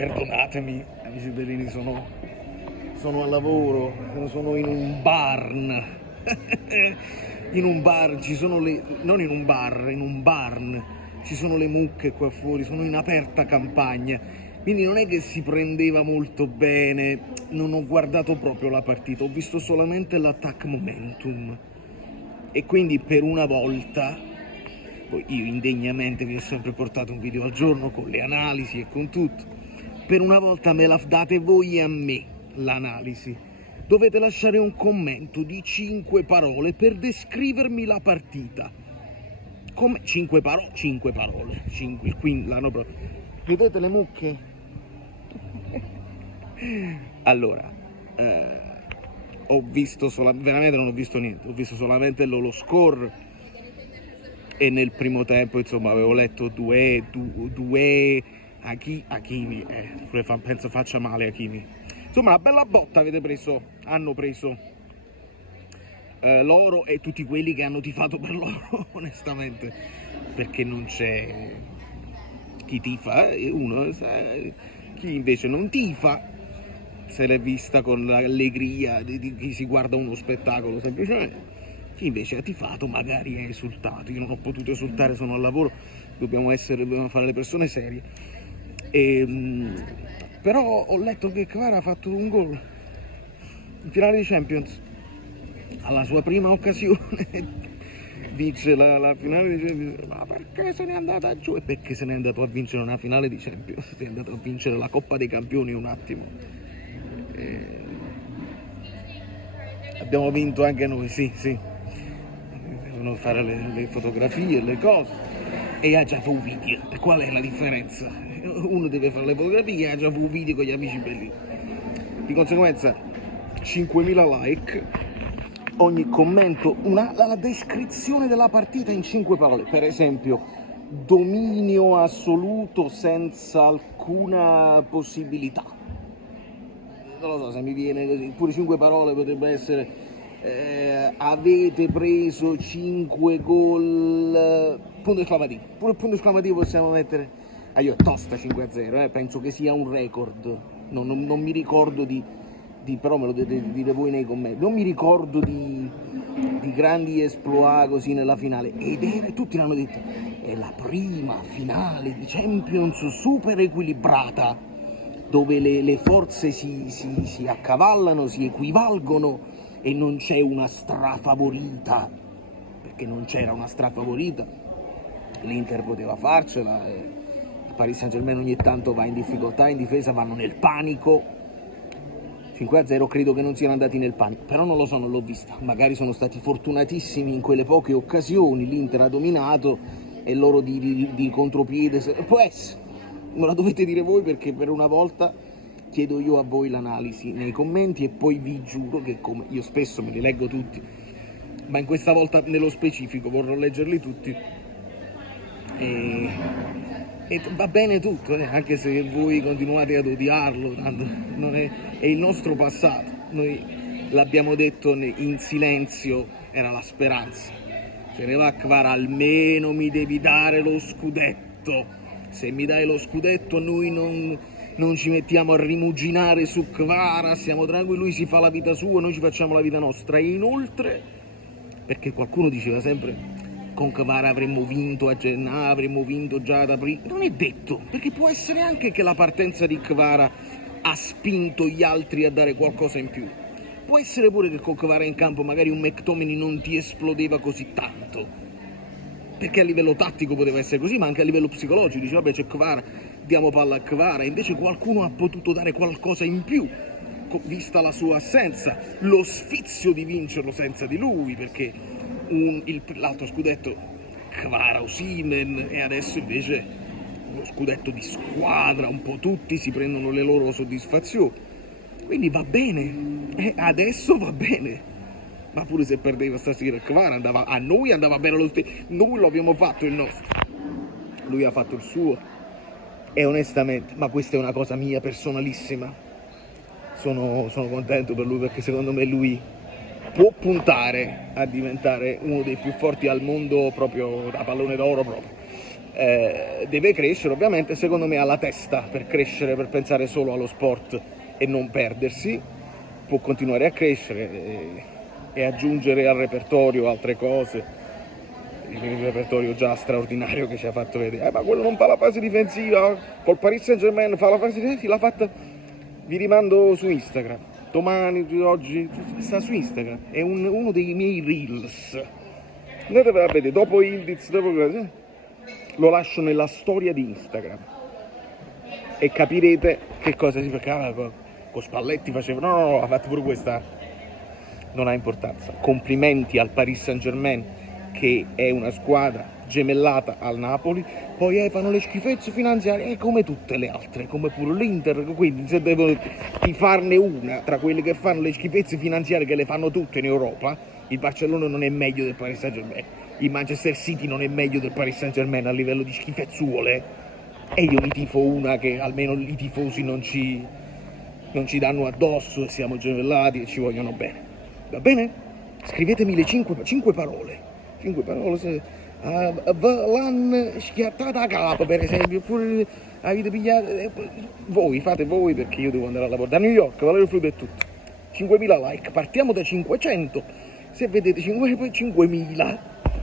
Perdonatemi, amici bellini, sono a lavoro, sono in un barn. In un bar ci sono le... non in un bar, in un barn. Ci sono le mucche qua fuori, sono in aperta campagna. Quindi non è che si prendeva molto bene, non ho guardato proprio la partita, ho visto solamente l'attack momentum. E quindi per una volta, poi io indegnamente vi ho sempre portato un video al giorno con le analisi e con tutto, per una volta me la date voi a me l'analisi. Dovete lasciare un commento di 5 parole per descrivermi la partita. Come 5 parole, 5, quindi l'hanno proprio. Vedete le mucche? Allora, ho visto veramente non ho visto niente, ho visto solamente lo score e nel primo tempo insomma avevo letto due Hakimi, penso faccia male Hakimi. Insomma una bella botta hanno preso loro e tutti quelli che hanno tifato per loro, onestamente, perché non c'è chi tifa, chi invece non tifa se l'è vista con l'allegria di chi si guarda uno spettacolo semplicemente. Chi invece ha tifato magari è esultato. Io non ho potuto esultare, sono al lavoro, dobbiamo fare le persone serie. Però ho letto che Kvara ha fatto un gol in finale di Champions alla sua prima occasione. Vince la finale di Champions. Ma perché se n'è andata giù? E perché se n'è andato a vincere una finale di Champions? Si è andato a vincere la Coppa dei Campioni un attimo. Abbiamo vinto anche noi, sì. Devono fare le fotografie, le cose. E ha già un video. E qual è la differenza? Uno deve fare le fotografie e ha già un video con gli amici belli. Di conseguenza 5.000 like, ogni commento, la descrizione della partita in 5 parole. Per esempio, dominio assoluto senza alcuna possibilità. Non lo so se mi viene così, pure 5 parole potrebbe essere avete preso 5 gol, punto esclamativo. Pure punto esclamativo possiamo mettere. Io è tosta 5-0, penso che sia un record. Non mi ricordo però me lo dovete dire voi nei commenti. Non mi ricordo di grandi exploit così nella finale. Tutti l'hanno detto, è la prima finale di Champions super equilibrata, dove le forze si accavallano, si equivalgono e non c'è una strafavorita, perché non c'era una strafavorita. L'Inter poteva farcela, il Paris Saint-Germain ogni tanto va in difficoltà, in difesa vanno nel panico. 5-0 credo che non siano andati nel panico, però non lo so, non l'ho vista. Magari sono stati fortunatissimi in quelle poche occasioni, l'Inter ha dominato e loro di contropiede, può essere. Me la dovete dire voi, perché per una volta chiedo io a voi l'analisi nei commenti e poi vi giuro che, come io spesso me li leggo tutti, ma in questa volta nello specifico vorrò leggerli tutti e va bene tutto, anche se voi continuate ad odiarlo, tanto è il nostro passato, noi l'abbiamo detto in silenzio, era la speranza. Se ne va Kvara, almeno mi devi dare lo scudetto. Se mi dai lo scudetto noi non ci mettiamo a rimuginare su Kvara, siamo tranquilli, lui si fa la vita sua, noi ci facciamo la vita nostra. E inoltre, perché qualcuno diceva sempre con Kvara avremmo vinto a gennaio, avremmo vinto già da prima, non è detto, perché può essere anche che la partenza di Kvara ha spinto gli altri a dare qualcosa in più. Può essere pure che con Kvara in campo magari un McTominay non ti esplodeva così tanto, perché a livello tattico poteva essere così, ma anche a livello psicologico, dice vabbè c'è Kvara, diamo palla a Kvara, invece qualcuno ha potuto dare qualcosa in più, vista la sua assenza, lo sfizio di vincerlo senza di lui, perché l'altro scudetto Kvara, Osimhen, e adesso invece lo scudetto di squadra, un po' tutti si prendono le loro soddisfazioni, quindi va bene, adesso va bene. Ma pure se perdeva stasera Kvara a noi andava bene lo stesso, noi lo abbiamo fatto il nostro, lui ha fatto il suo e onestamente, ma questa è una cosa mia personalissima, sono contento per lui, perché secondo me lui può puntare a diventare uno dei più forti al mondo, proprio da pallone d'oro proprio, deve crescere, ovviamente, secondo me ha la testa per crescere, per pensare solo allo sport e non perdersi, può continuare a crescere e aggiungere al repertorio altre cose, il repertorio già straordinario che ci ha fatto vedere. Ma quello non fa la fase difensiva, col Paris Saint-Germain fa la fase difensiva, l'ha fatta, vi rimando su Instagram, domani, oggi, sta su Instagram, è uno dei miei reels, andatevela a vedere, dopo Ildiz, dopo lo lascio nella storia di Instagram e capirete che cosa si perché con Spalletti faceva, no, ha fatto pure questa, non ha importanza. Complimenti al Paris Saint-Germain, che è una squadra gemellata al Napoli, poi fanno le schifezze finanziarie come tutte le altre, come pure l'Inter, quindi se devo farne una tra quelle che fanno le schifezze finanziarie, che le fanno tutte in Europa, il Barcellona non è meglio del Paris Saint-Germain, il Manchester City non è meglio del Paris Saint-Germain a livello di schifezzuole, e io mi tifo una che almeno i tifosi non ci danno addosso e siamo gemellati e ci vogliono bene. Va bene? Scrivetemi le 5 parole. 5 parole. L'hanno schiattata a capo, per esempio. Oppure avete pigliato. Voi, fate voi, perché io devo andare a lavorare. Da New York, Valerio Fluido è tutto. 5.000 like. Partiamo da 500. Se vedete 5, poi 5.000.